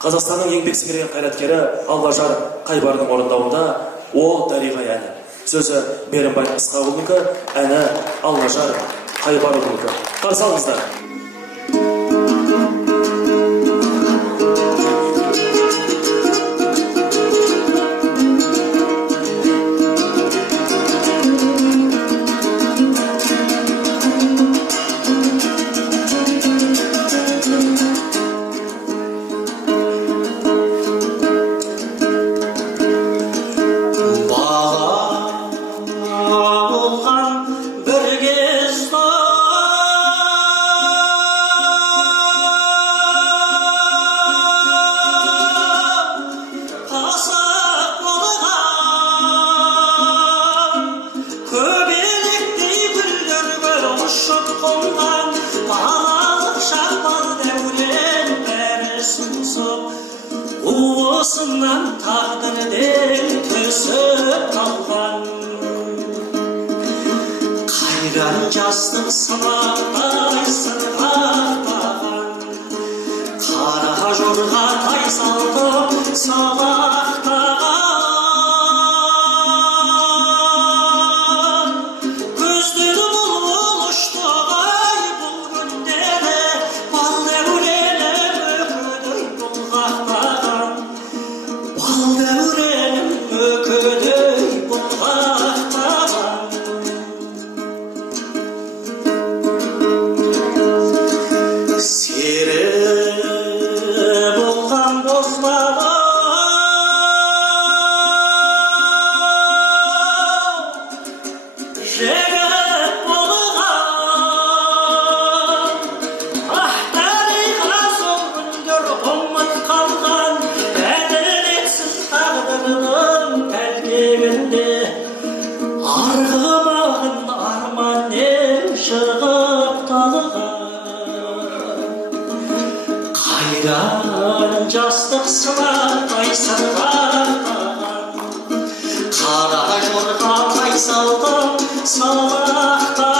Қазақстанның еңбек сіңірген қайраткері Аллажар Қайбардың орындауында «О дариға» әні. Сөзі Берімбай Ысқақұлынікі, әні Аллажар Қайбарұлынікі. Қарсы алыңыздар. Уысынан тағдырден төсіп қалған қайран жастық сабақтай сырғақтаған қара жорға тайсалдым сабақтаған көздері бұлбұл ұштағай бұл күндері бал дәуренім өкідөй бұлғақтаған бал дәуренім өкідөй бұлғақтаған сері болған бозбала жігіт болған ах дариға сол күндер ұмыт қалған әділетсіз тағдырдың тәлкегінде арғымағын арманнен шығып талған қайран жастық сынақтай сырғақтаған қара жорға тайсалдым салақтаған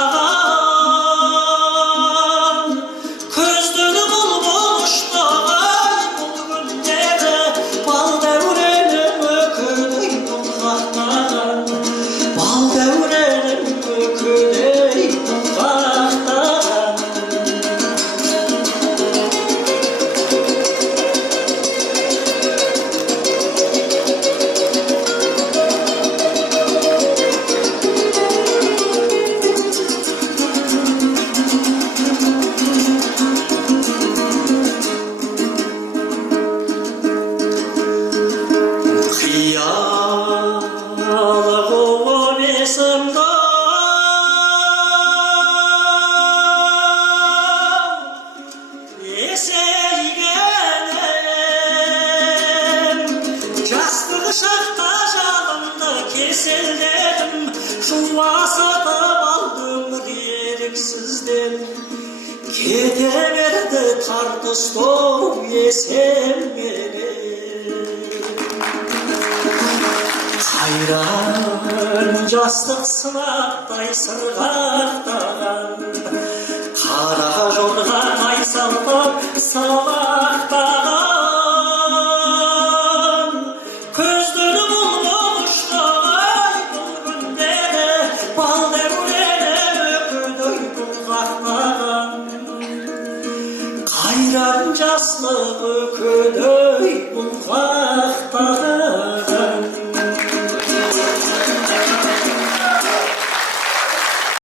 көздері бұлбұл ұштағай бұл күндері бал дәуренім өкідөй бұлғақтаған бал дәуренім өкідөй бұлғақтаған қиялы қуып есімді есейгенім жастық шақта жалынды кеселдедім жуасытып алды өмір еріксізден кете берді тартыс топ есемменен қайран жастық сынақтай сырғақтаған қара